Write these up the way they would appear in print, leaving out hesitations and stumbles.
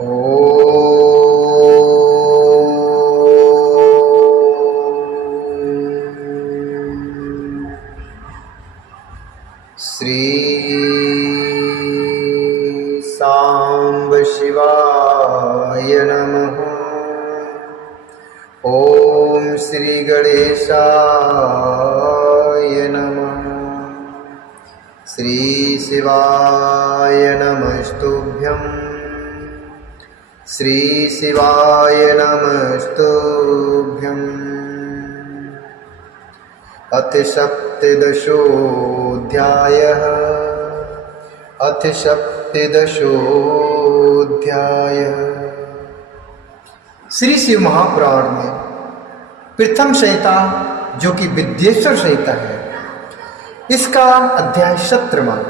श्री सांब शिवाय नमः। ओम श्री गणेशाय नमः। श्री शिवाय नमस्तुभ्यं। श्री शिवाय नमस्तुभ्यम्। अथ सप्तदशोऽध्यायः। अथ सप्तदशोऽध्यायः। श्री शिव महापुराण में प्रथम संहिता जो कि विद्येश्वर संहिता है, इसका अध्याय 17वां,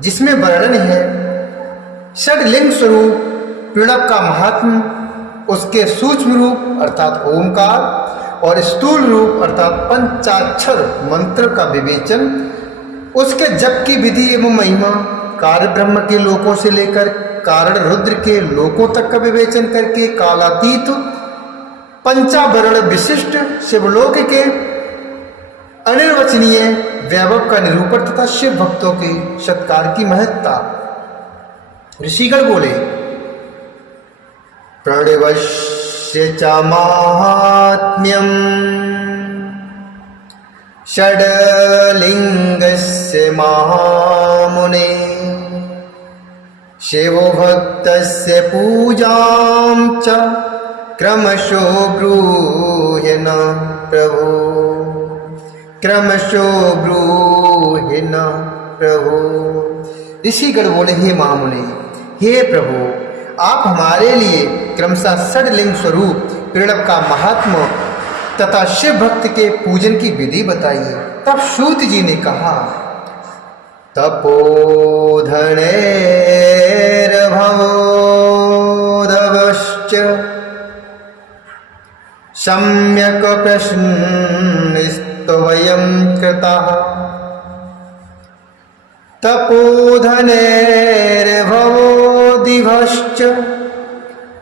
जिसमें वर्णन है षडलिंग स्वरूप प्रणव का महात्म्य, उसके सूक्ष्म रूप अर्थात ओंकार और स्थूल रूप अर्थात पंचाक्षर मंत्र का विवेचन, उसके जप की विधि एवं महिमा, कार्य ब्रह्म के लोकों से लेकर कारण रुद्र के लोकों तक का विवेचन करके कालातीत पंचावरण विशिष्ट शिवलोक के अनिर्वचनीय वैभव का निरूपण तथा शिव भक्तों के सत्कार की महत्ता। ऋषिगण बोले, प्रणवस्य च माहात्म्यं षड्लिंगस्य महामुने। शिवो भक्तस्य पूजां च क्रमशो ब्रूहि न प्रभो। क्रमशो ब्रूहि न प्रभो। ऋषिगण बोले, हे महामुने, हे प्रभु, आप हमारे लिए क्रमशः षडलिंग स्वरूप प्रणव का महात्मा तथा शिव भक्त के पूजन की विधि बताइए। तब सूत जी ने कहा, तपोधनेर्भवोधवश्च सम्यक् प्रश्नस्त्वयं कृतः। तपोधनेर्भवोदिभश्च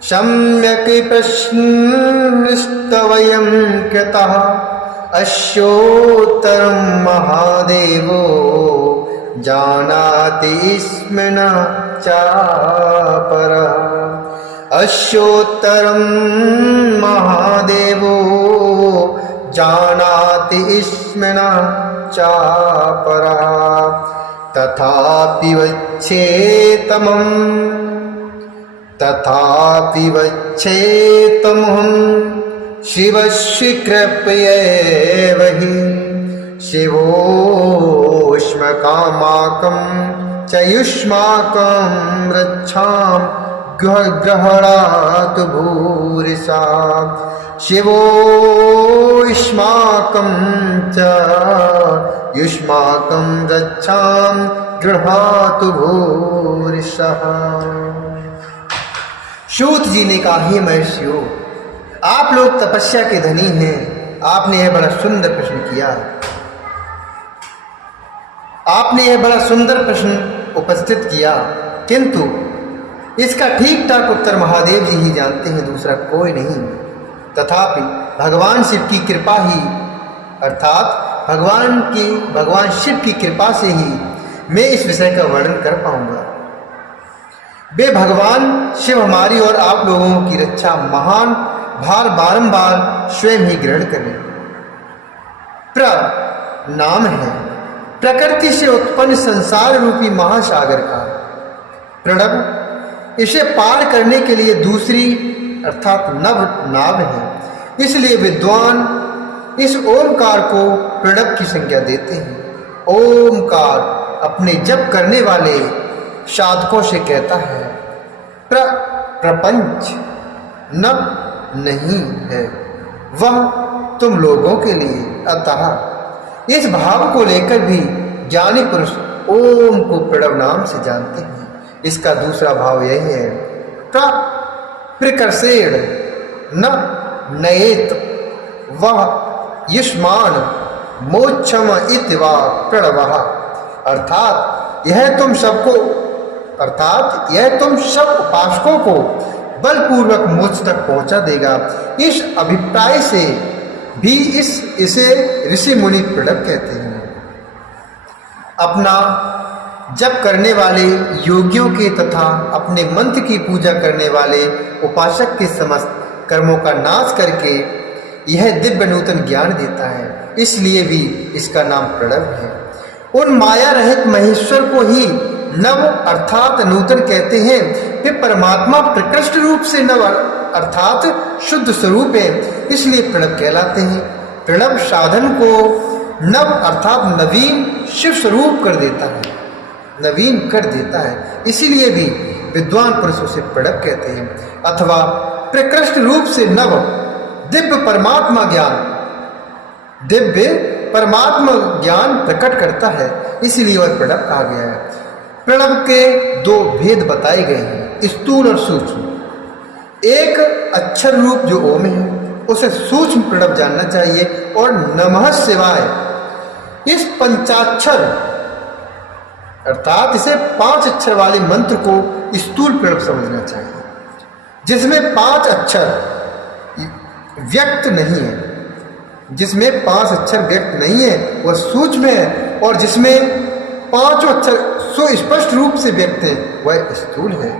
सम्यक् प्रश्नस्त्वयं कृतः। अश्योत्तरं महादेवो जानाति स्म न चापरः। अश्योत्तरं महादेवो जानाति स्म न चापरः। तथापि वच्छेतमहं शिवस्य कृपयैव हि। शिवोष्मकामाकं च युष्माकं रक्षां गृह्णातु भूरिशा। शिवोष्माकं च युष्माकं रक्षां गृह्णातु भूरिशः। सूत जी ने कहा, हे महर्षियों, आप लोग तपस्या के धनी हैं। आपने यह बड़ा सुंदर प्रश्न किया। आपने यह बड़ा सुंदर प्रश्न उपस्थित किया, किंतु इसका ठीक ठाक उत्तर महादेव जी ही जानते हैं, दूसरा कोई नहीं। तथापि भगवान शिव की कृपा ही अर्थात भगवान शिव की कृपा से ही मैं इस विषय का वर्णन कर पाऊंगा। वे भगवान शिव हमारी और आप लोगों की रक्षा महान भार बारंबार स्वयं ही ग्रहण करें। नाम है प्रकृति से उत्पन्न संसार रूपी महासागर का। प्रणव इसे पार करने के लिए दूसरी अर्थात नव नाव है। इसलिए विद्वान इस ओमकार को प्रणव की संज्ञा देते हैं। ओमकार अपने जप करने वाले साधकों से कहता है, प्रपंच न नहीं है, वह तुम लोगों के लिए। अतः इस भाव को लेकर भी ज्ञानी पुरुष ओम को प्रणव नाम से जानते हैं। इसका दूसरा भाव यही है, प्रकर्षेण न नयेत वह युष्मान मोक्षम इति वा प्रणवः। अर्थात यह तुम सबको अर्थात यह तुम सब उपासकों को बलपूर्वक मोक्ष तक पहुंचा देगा। इस अभिप्राय से भी इसे ऋषि मुनि प्रणव कहते हैं। अपना जप करने वाले योगियों के तथा अपने मंत्र की पूजा करने वाले उपासक के समस्त कर्मों का नाश करके यह दिव्य नूतन ज्ञान देता है, इसलिए भी इसका नाम प्रणव है। उन माया रहित महेश्वर को ही नव अर्थात नूतन कहते हैं। वे परमात्मा प्रकृष्ट रूप से नव अर्थात शुद्ध स्वरूप है, इसलिए प्रणव कहलाते हैं। प्रणव साधन को नव अर्थात नवीन शिव स्वरूप कर देता है, नवीन कर देता है, इसीलिए भी विद्वान पुरुषों से प्रणव कहते हैं। अथवा प्रकृष्ट रूप से नव दिव्य परमात्मा ज्ञान प्रकट करता है, इसीलिए वह प्रणव कहा गया है। प्रणव के दो भेद बताए गए हैं, स्थूल और सूक्ष्म। एक अक्षर रूप जो ओम है उसे सूक्ष्म प्रणव जानना चाहिए, और नमः शिवाय इस पंचाक्षर अर्थात इसे 5 अक्षर वाले मंत्र को स्थूल प्रणव समझना चाहिए, जिसमें 5 अक्षर व्यक्त नहीं है, जिसमें 5 अक्षर व्यक्त नहीं है वह सूक्ष्म है, और जिसमें 5 अक्षर सुस्पष्ट रूप से व्यक्त है वह स्थूल है।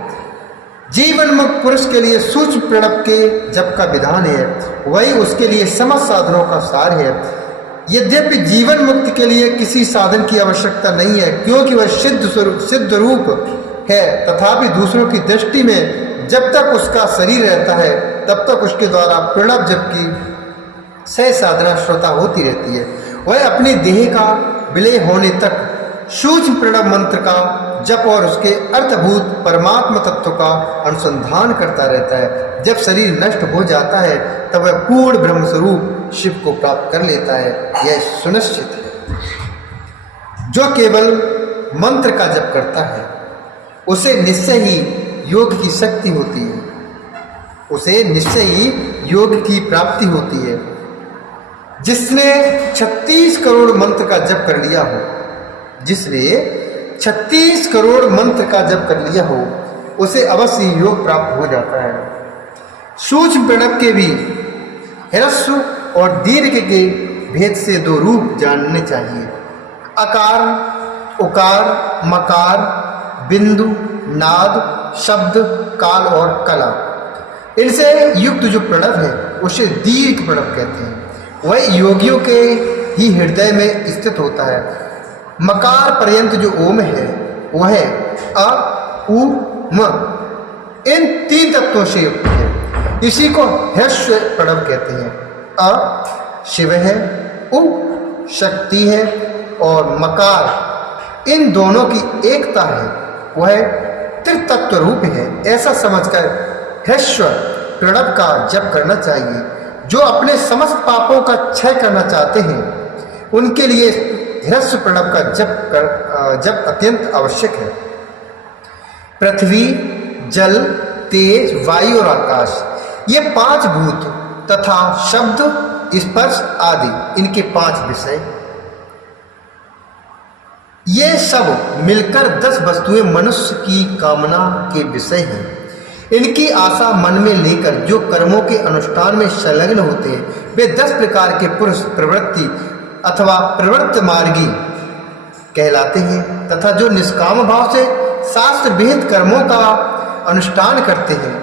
जीवन मुक्त पुरुष के लिए सूक्ष्म प्रणव के जप का विधान है, वही उसके लिए समस्त साधनों का सार है। यद्यपि जीवन मुक्ति के लिए किसी साधन की आवश्यकता नहीं है, क्योंकि वह सिद्ध रूप है, तथापि दूसरों की दृष्टि में जब तक उसका शरीर रहता है तब तक उसके द्वारा प्रणव जप की सह साधना श्रोता होती रहती है। वह अपनी देह का विलय होने तक सूक्ष्म प्रणव मंत्र का जप और उसके अर्थभूत परमात्मा तत्व का अनुसंधान करता रहता है। जब शरीर नष्ट हो जाता है तब वह पूर्ण ब्रह्म स्वरूप शिव को प्राप्त कर लेता है, यह सुनिश्चित है। जो केवल मंत्र का जप करता है उसे निश्चय ही योग की शक्ति होती है, उसे निश्चय ही योग की प्राप्ति होती है। जिसने 36 करोड़ मंत्र का जप कर लिया हो, जिसने 36 करोड़ मंत्र का जप कर लिया हो, उसे अवश्य योग प्राप्त हो जाता है। सूक्ष्म प्रणव के भी ह्रस्व और दीर्घ के भेद से 2 रूप जानने चाहिए। अकार, उकार, मकार, बिंदु, नाद, शब्द, काल और कला, इनसे युक्त जो प्रणव है उसे दीर्घ प्रणव कहते हैं। वह योगियों के ही हृदय में स्थित होता है। मकार पर्यंत जो ओम है वह अ, उ, म इन 3 तत्वों से युक्त है, इसी को ह्रस्व प्रणव कहते हैं। अ शिव है, उ शक्ति है और मकार इन दोनों की एकता है, वह त्रितत्व रूप है। ऐसा समझकर ह्रस्व प्रणव का जप करना चाहिए। जो अपने समस्त पापों का क्षय करना चाहते हैं उनके लिए ह्रस्व प्रणव का जप अत्यंत आवश्यक है। पृथ्वी, जल, तेज, वायु और आकाश, ये 5 भूत तथा शब्द, स्पर्श आदि इनके 5 विषय, ये सब मिलकर 10 वस्तुएं मनुष्य की कामना के विषय हैं। इनकी आशा मन में लेकर जो कर्मों के अनुष्ठान में संलग्न होते हैं वे 10 प्रकार के पुरुष प्रवृत्ति अथवा प्रवृत्त मार्गी कहलाते हैं, तथा जो निष्काम भाव से शास्त्र विहित कर्मों का अनुष्ठान करते हैं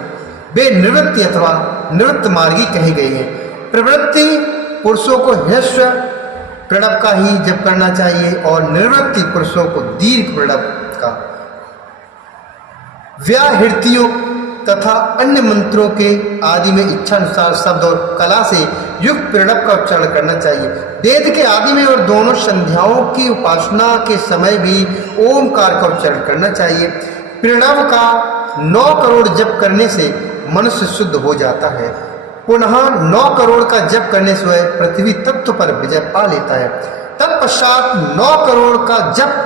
वे निवृत्ति अथवा निवृत्त मार्गी कहे गए हैं। प्रवृत्ति पुरुषों को ह्रस्व प्रणव का ही जप करना चाहिए और निवृत्ति पुरुषों को दीर्घ प्रणव का। व्याहृतियों तथा अन्य मंत्रों के आदि में इच्छा अनुसार शब्द और कला से युक्त प्रणव का उच्चारण करना चाहिए। वेद के आदि में और दोनों संध्याओं की उपासना के समय भी ओमकार का उच्चारण करना चाहिए। प्रणव का 9 करोड़ जप करने से मनुष्य शुद्ध हो जाता है। पुनः 9 करोड़ का जप करने से वह पृथ्वी तत्व पर विजय पा लेता है। तत्पश्चात 9 करोड़ का जप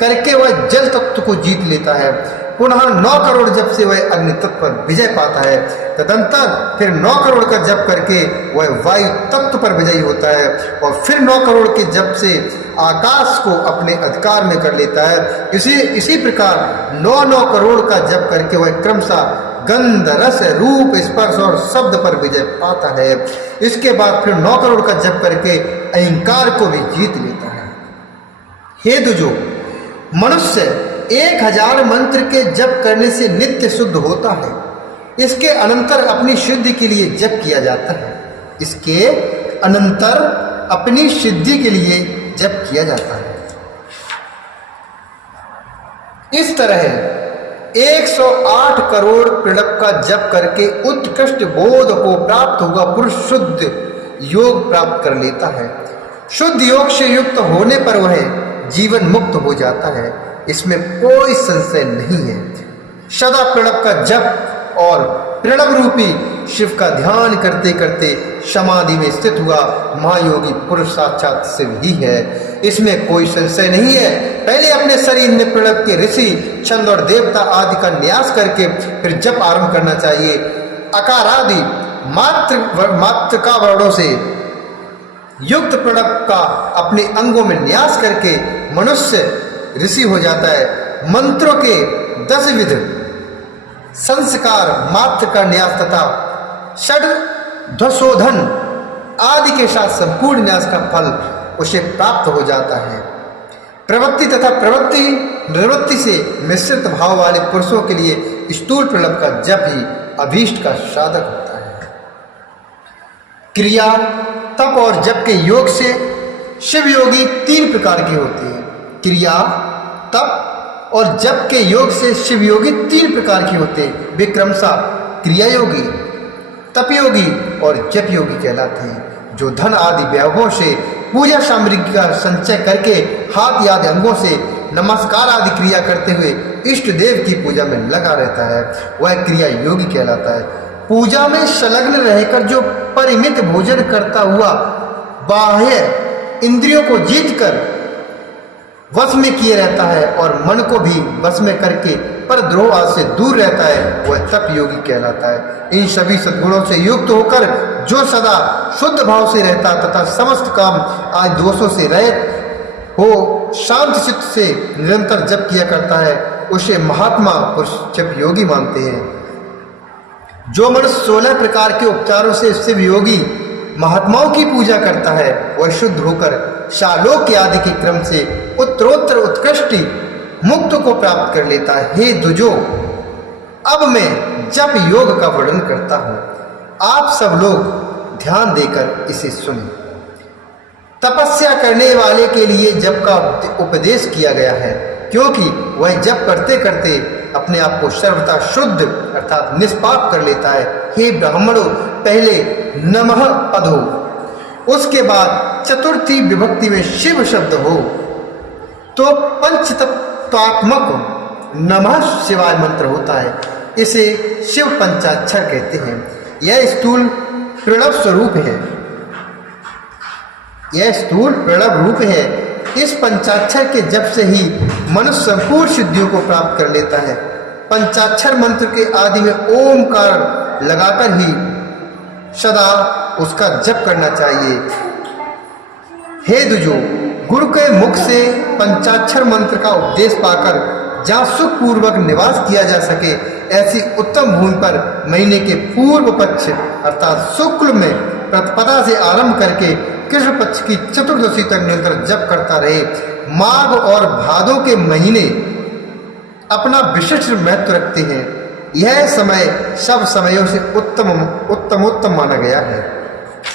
करके वह जल तत्व को जीत लेता है। पुनः 9 करोड़ जप से वह अग्नि तत्व पर विजय पाता है। तदंतर फिर 9 करोड़ का जप करके वह वायु तत्व पर विजयी होता है और फिर 9 करोड़ के जप से आकाश को अपने अधिकार में कर लेता है। इसी प्रकार 9 करोड़ का जप करके वह क्रमशः गंध, रस, रूप, स्पर्श और शब्द पर विजय पाता है। इसके बाद फिर 9 करोड़ का जप करके अहंकार को भी जीत लेता है। हे दुजो, मनुष्य 1000 मंत्र के जप करने से नित्य शुद्ध होता है। इसके अनंतर अपनी शुद्धि के लिए जप किया जाता है। इसके अनंतर अपनी सिद्धि के लिए जप किया जाता है। इस तरह 108 करोड़ प्रणव का जप करके उत्कृष्ट बोध को प्राप्त हुआ पुरुष शुद्ध योग प्राप्त कर लेता है। शुद्ध योग से युक्त होने पर वह जीवन मुक्त हो जाता है, इसमें कोई संशय नहीं है। सदा प्रणव का जप और प्रणव रूपी शिव का ध्यान करते करते समाधि में स्थित हुआ महायोगी पुरुष साक्षात शिव ही है, इसमें कोई संशय नहीं है। पहले अपने शरीर में प्रणव के ऋषि, छंद और देवता आदि का न्यास करके फिर जप आरंभ करना चाहिए। अकार आदि मात्रका वर्णों से युक्त प्रणव का अपने अंगों में न्यास करके मनुष्य ऋषि हो जाता है। मंत्रों के 10 विध संस्कार मात्र का न्यास तथा षड ध्वसोधन आदि के साथ संपूर्ण न्यास का फल उसे प्राप्त हो जाता है। प्रवृत्ति तथा निवृत्ति से मिश्रित भाव वाले पुरुषों के लिए स्थूल प्रणव का जप ही अभीष्ट का साधक होता है। क्रिया, तप और जप के योग से शिव योगी 3 प्रकार के होते हैं। क्रिया, तप और जप के योग से शिव योगी 3 प्रकार के होते हैं। वे क्रमशः क्रिया योगी, तप योगी और जप योगी कहलाते हैं, जो धन आदि वैभवों से पूजा सामग्री का संचय करके हाथ आदि अंगों से नमस्कार आदि क्रिया करते हुए इष्ट देव की पूजा में लगा रहता है, वह क्रिया योगी कहलाता है। पूजा में संलग्न रहकर जो परिमित भोजन करता हुआ बाह्य इंद्रियों को जीतकर वश में किए रहता है और मन को भी वश में करके पर द्रोह आदि से दूर रहता है, वह तप योगी कहलाता है। इन सभी सद्गुणों से युक्त होकर जो सदा शुद्ध भाव से रहता तथा समस्त काम आदि दोषों से रहित हो शांत चित्त से निरंतर जप किया करता है, उसे महात्मा पुरुष जप योगी मानते हैं। जो मनुष्य 16 प्रकार के उपचारों से शिव योगी महात्माओं की पूजा करता है, वह शुद्ध होकर शालोक आदि के क्रम से उत्तरोत्तर उत्कृष्टि मुक्त को प्राप्त कर लेता है। हे दुजो, अब मैं जप योग का वर्णन करता हूँ, आप सब लोग ध्यान देकर इसे सुनें। तपस्या करने वाले के लिए जप का उपदेश किया गया है, क्योंकि वह जप करते करते अपने आप को सर्वथा शुद्ध अर्थात निष्पाप कर लेता है। हे ब्राह्मणों, पहले नमः पद हो, उसके बाद चतुर्थी विभक्ति में शिव शब्द हो तो पंचतत्वात्मक नमः शिवाय मंत्र होता है। इसे शिव पंचाक्षर कहते हैं। यह स्थूल प्रणव स्वरूप है, यह स्थूल प्रणव रूप है। इस पंचाक्षर के जप से ही मनुष्य संपूर्ण सिद्धियों को प्राप्त कर लेता है। पंचाक्षर मंत्र के आदि में ओमकार लगाकर ही सदा उसका जप करना चाहिए। हे दुजो, गुरु के मुख से पंचाक्षर मंत्र का उपदेश पाकर जहाँ सुखपूर्वक निवास किया जा सके, ऐसी उत्तम भूमि पर महीने के पूर्व पक्ष अर्थात शुक्ल में प्रतिपदा से आरंभ करके कृष्ण पक्ष की चतुर्दशी तक निरंतर जप करता रहे। माघ और भादों के महीने अपना विशिष्ट महत्व रखते हैं। यह समय सब समयों से उत्तम माना गया है।